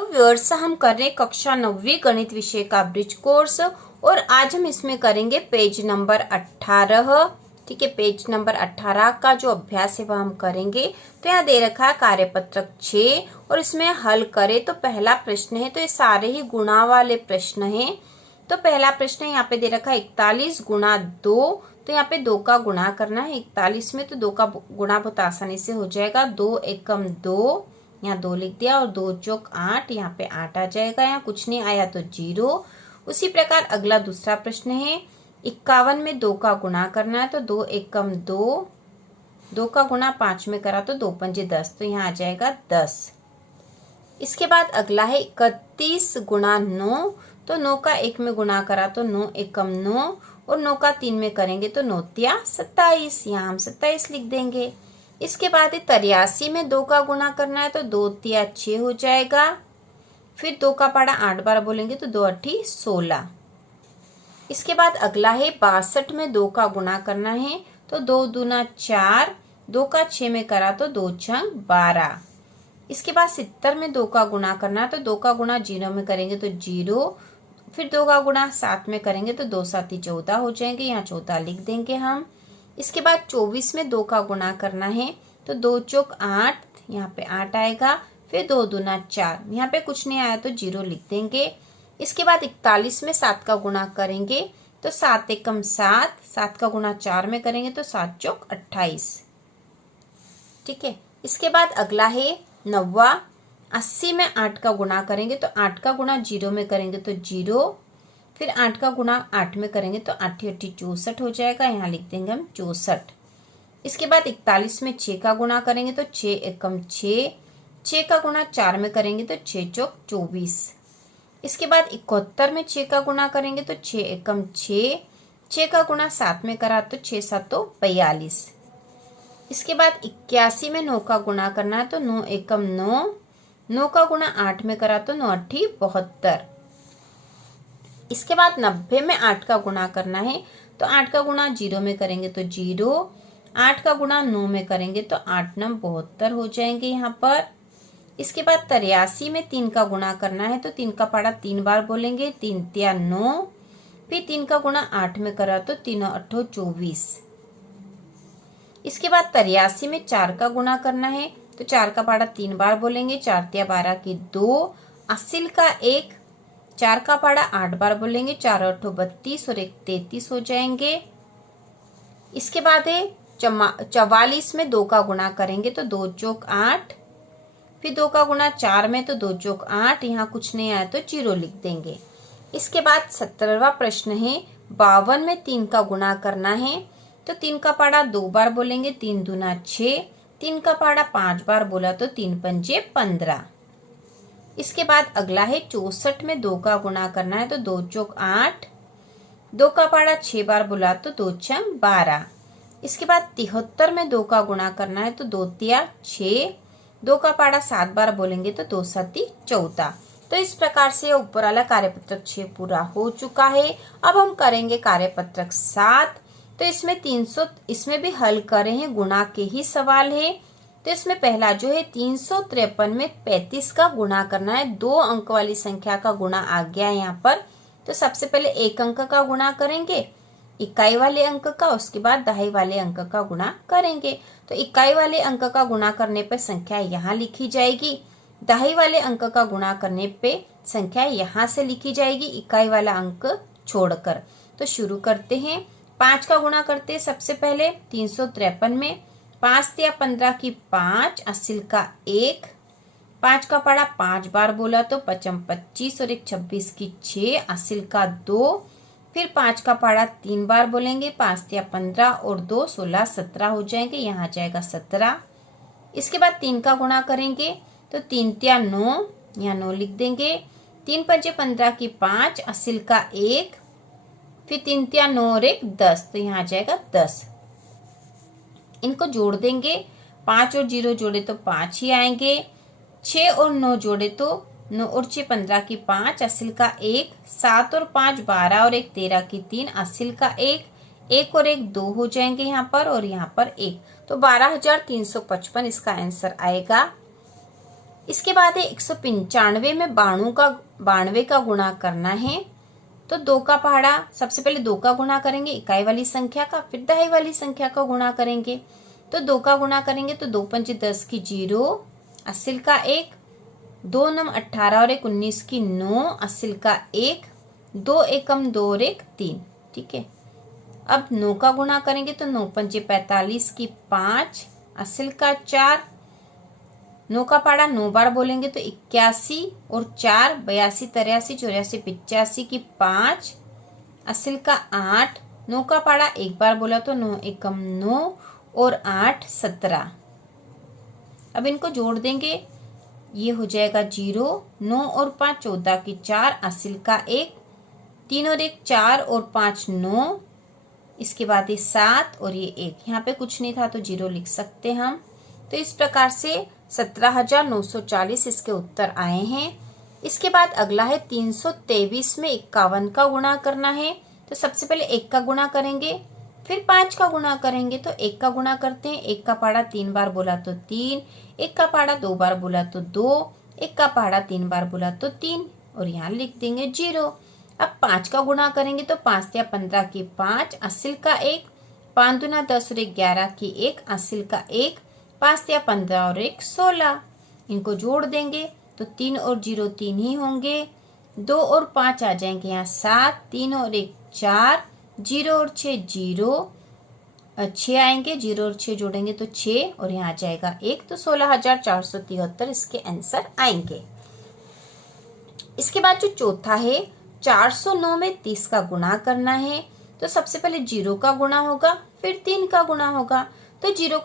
तो व्यूअर्स, हम कर रहे हैं कक्षा 9वीं गणित विषय का ब्रिज कोर्स और आज हम इसमें करेंगे पेज नंबर 18। ठीक है, पेज नंबर 18 का जो अभ्यास है वह हम करेंगे। तो यहाँ दे रखा है कार्यपत्रक 6 और इसमें हल करें। तो पहला प्रश्न है, तो ये सारे ही गुणा वाले प्रश्न हैं। तो पहला प्रश्न यहाँ पे दे रखा है 41 गुणा 2। तो यहाँ पे 2 का गुणा करना है 41 में, तो 2 का गुणा बहुत आसानी से हो जाएगा। 2 एकम 2, यहाँ 2 लिख दिया और 2 चौक 8, यहाँ पे 8 आ जाएगा। यहाँ कुछ नहीं आया तो 0। उसी प्रकार अगला दूसरा प्रश्न है 51 में 2 का गुणा करना है। तो 2 एकम 2, 2 का गुणा 5 में करा तो 2 पंजे 10, तो यहाँ आ जाएगा 10। इसके बाद अगला है 31 गुणा 9। तो 9 का 1 में गुणा करा तो 9 एकम 9 और 9 का 3 में करेंगे तो 9 तिया 27, यहाँ हम 27 लिख देंगे। इसके बाद 83 में 2 का गुणा करना है। तो 2 तिया 6 हो जाएगा। फिर 2 का पाड़ा 8 बार बोलेंगे तो 2 अट्ठी 16। इसके बाद अगला है 62 में 2 का गुणा करना है। तो 2 दूना 4, 2 का 6 में करा तो 2 छंग 12। इसके बाद 70 में 2 का गुणा करना है। तो 2 का गुणा 0 में करेंगे तो 0। फिर 2 का गुणा 7 में करेंगे तो 2 साती 14 हो जाएंगे, यहाँ 14 लिख देंगे हम। इसके बाद 24 में 2 का गुणा करना है। तो 2 चौक 8, यहाँ पे 8 आएगा। फिर 2 दूना 4, यहाँ पे कुछ नहीं आया तो 0 लिख देंगे। इसके बाद 41 में 7 का गुणा करेंगे। तो 7 एकम 7, 7 का गुणा 4 में करेंगे तो 7 चौक 28। ठीक है, इसके बाद अगला है 90। 80 में 8 का गुणा करेंगे। तो 8 का गुणा 0 में करेंगे तो 0। फिर 8 का गुणा 8 में करेंगे तो 8 8 64 हो जाएगा, यहाँ लिख देंगे हम 64। इसके बाद 41 में 6 का गुणा करेंगे। तो 6 एकम 6, 6 का गुणा 4 में करेंगे तो 6 चौक 24। इसके बाद 71 में 6 का गुणा करेंगे। तो 6 एकम 6, 6 का गुणा 7 में करा तो 6 7 42। इसके बाद 81 में 9 का गुणा करना है। तो 9 एकम 9, 9 का गुणा 8 में करा तो 9 अट्ठी 72। इसके बाद 90 में 8 का गुणा करना है। तो 8 का गुणा 0 में करेंगे तो 0, 8 का गुणा 9 में करेंगे तो 8 9 72 हो जाएंगे यहाँ पर। इसके बाद 83 में 3 का गुणा करना है। तो 3 का पाड़ा 3 बार बोलेंगे, 3 तिया 9। फिर 3 का गुणा 8 में करा तो 3 8 24। इसके बाद 83 में 4 का गुणा करना है। तो 4 का पाड़ा 3 बार बोलेंगे, 4 तिया 12 की 2, असिल का 1, 4 का पाड़ा 8 बार बोलेंगे, 4 8 32 और 1 33 हो जाएंगे। इसके बाद है 44 में 2 का गुणा करेंगे। तो 2 चौक 8, फिर 2 का गुणा 4 में तो 2 चौक 8, यहाँ कुछ नहीं आया तो 0 लिख देंगे। इसके बाद 17वां प्रश्न है 52 में 3 का गुणा करना है। तो 3 का पाड़ा 2 बार बोलेंगे, 3 दूना 6, 3 का पाड़ा 5 बार बोला तो 3 पंजे 15। इसके बाद अगला है 64 में 2 का गुणा करना है। तो 2 चौक 8, 2 का पाड़ा 6 बार बोला तो 2 छंग 12। इसके बाद 73 में 2 का गुणा करना है। तो 2 तिया 6, 2 का पाड़ा 7 बार बोलेंगे तो 2 साती 14। तो इस प्रकार से ऊपर वाला कार्यपत्रक 6 पूरा हो चुका है। अब हम करेंगे कार्यपत्रक 7। तो इसमें 300, इसमें भी हल करे हैं, गुणा के ही सवाल है। तो इसमें पहला जो है 353 में 35 का गुणा करना है। 2 अंक वाली संख्या का गुणा आ गया है यहाँ पर। तो सबसे पहले 1 अंक का गुणा करेंगे, इकाई वाले अंक का, उसके बाद दहाई वाले अंक का गुणा करेंगे। तो इकाई वाले अंक का गुणा करने पर संख्या यहाँ लिखी जाएगी, दहाई वाले अंक का गुणा करने पे संख्या यहाँ से लिखी जाएगी, इकाई वाला अंक छोड़कर। तो शुरू करते हैं। 5 का गुणा करते हैं सबसे पहले 353 में। 5 तिया 15 की 5, असिल का 1, 5 का पाड़ा 5 बार बोला तो 5 25 और 1 26 की 6, असिल का 2। फिर 5 का पाड़ा 3 बार बोलेंगे, 5 तिया 15 और 2 16 17 हो जाएंगे, यहाँ आ जाएगा 17। इसके बाद 3 का गुणा करेंगे। तो 3 तिया 9, यहाँ 9 लिख देंगे। 3 पंजे 15 की 5, असिल का 1, फिर 3 तिया 9 और 1 10, तो यहाँ आ जाएगा 10। इनको जोड़ देंगे, 5 और 0 जोड़े तो 5 ही आएंगे। 6 और 9 जोड़े तो 9 और 6 15 की 5, असिल का 1, 7 और 5 12 और 1 13 की 3, असिल का 1, 1 और 1 2 हो जाएंगे यहाँ पर और यहाँ पर 1, तो 12,355 इसका आंसर आएगा। इसके बाद है 195 में 92 का गुणा करना है। तो 2 का पहाड़ा, सबसे पहले 2 का गुणा करेंगे इकाई वाली संख्या का, फिर दहाई वाली संख्या का गुणा करेंगे। तो 2 का गुणा करेंगे तो 2 पंचे 10 की 0, असिल का 1, 2 नम 18 और 1 19 की 9, असिल का 1, 2 एकम 2 और 1 3। ठीक है, अब 9 का गुणा करेंगे तो 9 पंचे 45 की 5, असिल का 4, 9 का पहाड़ा 9 बार बोलेंगे तो 81 और 4 82 83 84 85 की 5, असिल का 8, 9 का पहाड़ा एक बार बोला तो 9 एकम 9 और 8 17। अब इनको जोड़ देंगे, ये हो जाएगा 0, 9 और 5 14 की 4, असिल का 1, 3 और 1 4 और 5 9, इसके बाद ये 7 और ये 1, यहाँ पे कुछ नहीं था तो 0 लिख सकते हम। तो इस प्रकार से 17,940 इसके उत्तर आए हैं। इसके बाद अगला है 323 में 51 का गुणा करना है। तो सबसे पहले 1 का गुणा करेंगे, फिर 5 का गुणा करेंगे। तो 1 का गुणा करते हैं, 1 का पहाड़ा 3 बार बोला तो 3, 1 का पहाड़ा 2 बार बोला तो 2, 1 का पहाड़ा 3 बार बोला तो 3 और यहाँ लिख देंगे 0। अब 5 का गुणा करेंगे तो 5 या 15 की 5, असिल का 1, 5 दूना 10 और 1 11 की 1, असिल का 1, 5 या 15 और 1 16। इनको जोड़ देंगे तो 3 और 0 3 ही होंगे, 2 और 5 आ जाएंगे यहाँ 7, 3 और 1 4, 0 और 6 0, 6 आएंगे, 0 और 6 जोड़ेंगे तो 6 और यहाँ आ जाएगा 1। तो 16,473 इसके आंसर आएंगे। इसके बाद जो चौथा है 409 में 30 का गुणा करना है। तो सबसे पहले 0 का गुणा होगा, फिर 3 का गुणा होगा। तो 0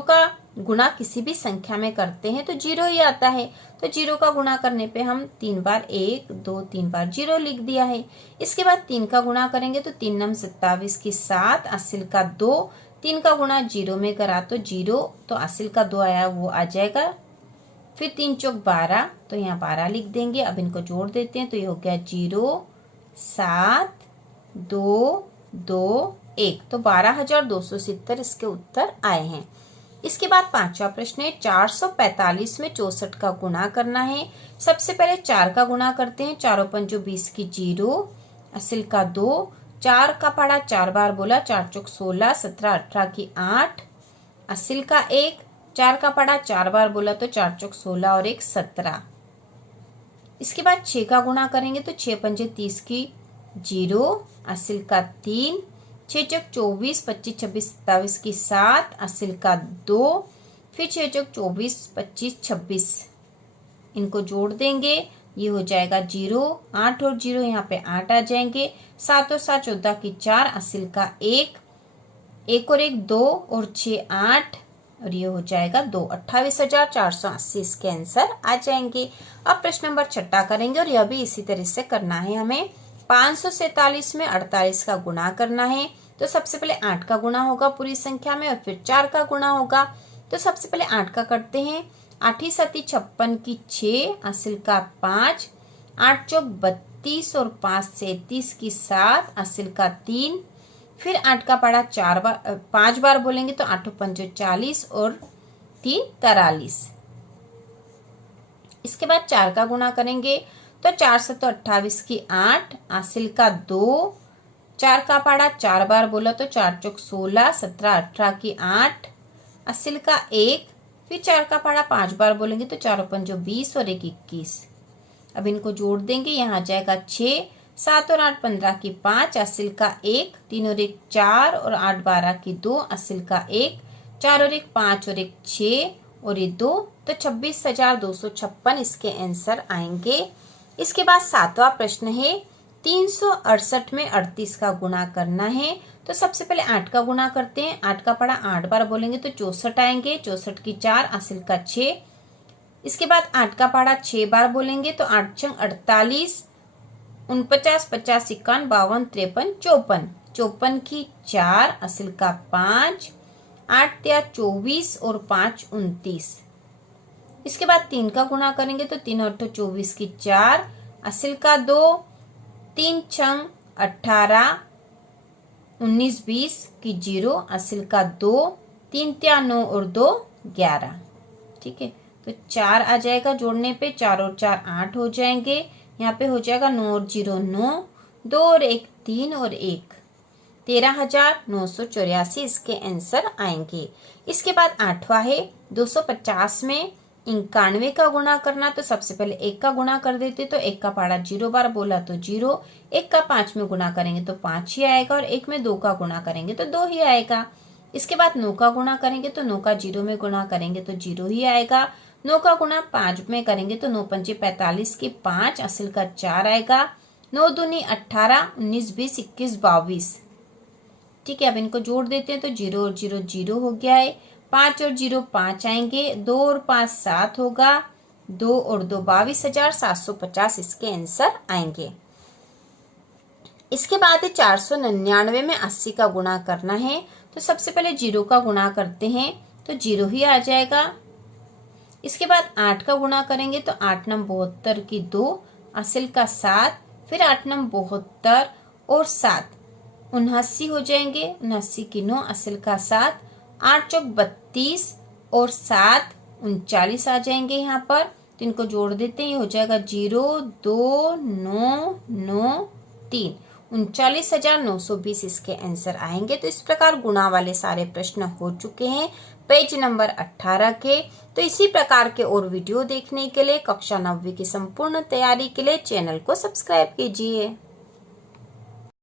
का गुणा किसी भी संख्या में करते हैं तो 0 ही आता है। तो 0 का गुणा करने पे हम 3 बार 1 2 3 बार 0 लिख दिया है। इसके बाद 3 का गुणा करेंगे तो 3 नम 27 की 7, असिल का 2, 3 का गुणा 0 में करा तो 0, तो असिल का 2 आया वो आ जाएगा। फिर 3 चौक 12, तो यहाँ 12 लिख देंगे। अब इनको जोड़ देते हैं तो ये हो गया 0 7 2 2 1। तो 12,270 इसके उत्तर आए हैं। इसके बाद पांचवा प्रश्न है 445 में 64 का गुणा करना है। सबसे पहले 4 का गुणा करते हैं, 4 पंचो 20 की 0, असिल का 2, 4 का पहाड़ा 4 बार बोला, 4 चौक 16, 17 18 की 8, असिल का 1, 4 का पहाड़ा 4 बार बोला तो 4 चौक 16 और 1 17। इसके बाद 6 का गुणा करेंगे तो 6 पंजे 30 की 0, असिल का 3, 6 चौक 24 25 26 27 की 7, असिल का 2, फिर 6 चौक 24 25 26, इनको जोड़ देंगे, ये हो जाएगा 0, 8 और 0 यहाँ पे 8 आ जाएंगे, 7 और 7 14 की 4, असिल का 1, 1 और 1 2 और 6 8 और ये हो जाएगा 2, 28,480 इसके आंसर आ जाएंगे। अब प्रश्न नंबर 6 करेंगे और यह भी इसी तरह से करना है। हमें 547 में 48 का गुणा करना है। तो सबसे पहले 8 का गुणा होगा पूरी संख्या में और फिर 4 का गुणा होगा। तो सबसे पहले 8 का करते हैं, 8 7 56 की 6, असिल का 5, 8 चौक 32 और 5 37 की 7, असिल का 3, फिर 8 का पहाड़ा 5 बार बोलेंगे तो 8 पंचो 40 और 3 43। इसके बाद 4 का गुणा करेंगे तो 4 7 28 की 8, असिल का 2, 4 का पहाड़ा 4 बार बोला तो 4 चौक 16, 17 18 की 8, असिल का 1, फिर 4 का पहाड़ा 5 बार बोलेंगे तो 4 पंचो 20 और 1 21। अब इनको जोड़ देंगे, यहाँ आ जाएगा 6, 7 और 8 15 की 5, असिल का 1, 3 और 1 4 और 8 12 की 2, असिल का 1, 4 और 1 5 और 1 6 और ये 2, तो 26,256 इसके आंसर आएंगे। इसके बाद 7वां प्रश्न है 368 में 38 का गुणा करना है। तो सबसे पहले 8 का गुणा करते हैं, 8 का पहाड़ा 8 बार बोलेंगे तो 64 आएंगे, 64 की 4, असिल का 6। इसके बाद 8 का पहाड़ा 6 बार बोलेंगे तो 8 छंग 48, 49 50 51 52 53 54, 54 की 4, असिल का 5, 8 या 24 और 5 29। इसके बाद 3 का गुणा करेंगे तो 3 8 24 की 4, असिल का 2, 3 छंग 18 19 20 की 0, असिल का 2, 3 त्या 9 और 2 11। ठीक है, तो 4 आ जाएगा जोड़ने पे, 4 और 4 8 हो जाएंगे। यहाँ पे हो जाएगा 9 और 0 9, 2 और 1 3 और 1 13,984 इसके आंसर आएंगे। इसके बाद 8वां है 250 में 91 का गुणा करना। तो सबसे पहले 1 का गुणा कर देते, तो 1 का पहाड़ा 0 बार बोला तो 0, 1 का 5 में गुणा करेंगे तो 5 ही आएगा, और 1 में 2 का गुणा करेंगे तो 2 ही आएगा। इसके बाद 9 का गुणा करेंगे तो 9 का 0 में गुणा करेंगे तो 0 ही आएगा। 9 का गुणा 5 में करेंगे तो 9 पंचे 45 की 5 असल का 4 आएगा। 9 दूनी 18, 19 20 21 22। ठीक है, अब इनको जोड़ देते हैं तो 0 और 0 0 हो गया है। 5 और 0 5 आएंगे, 2 और 5 7 होगा, 2 और 2 22,750 इसके आंसर आएंगे। इसके बाद 499 में 80 का गुणा करना है। तो सबसे पहले 0 का गुणा करते हैं तो 0 ही आ जाएगा। इसके बाद 8 का गुणा करेंगे तो 8 नम 72 की 2 असल का 7, फिर 8 नम 72 और 7 79 हो जाएंगे, 79 की 9 असल का 7, 8 चौक 32 और 7 39 आ जाएंगे यहाँ पर। तो इनको जोड़ देते हैं, ये हो जाएगा 0 2 9 9 3, 39,920 इसके आंसर आएंगे। तो इस प्रकार गुणा वाले सारे प्रश्न हो चुके हैं पेज नंबर 18 के। तो इसी प्रकार के और वीडियो देखने के लिए कक्षा 9वीं की संपूर्ण तैयारी के लिए चैनल को सब्सक्राइब कीजिए।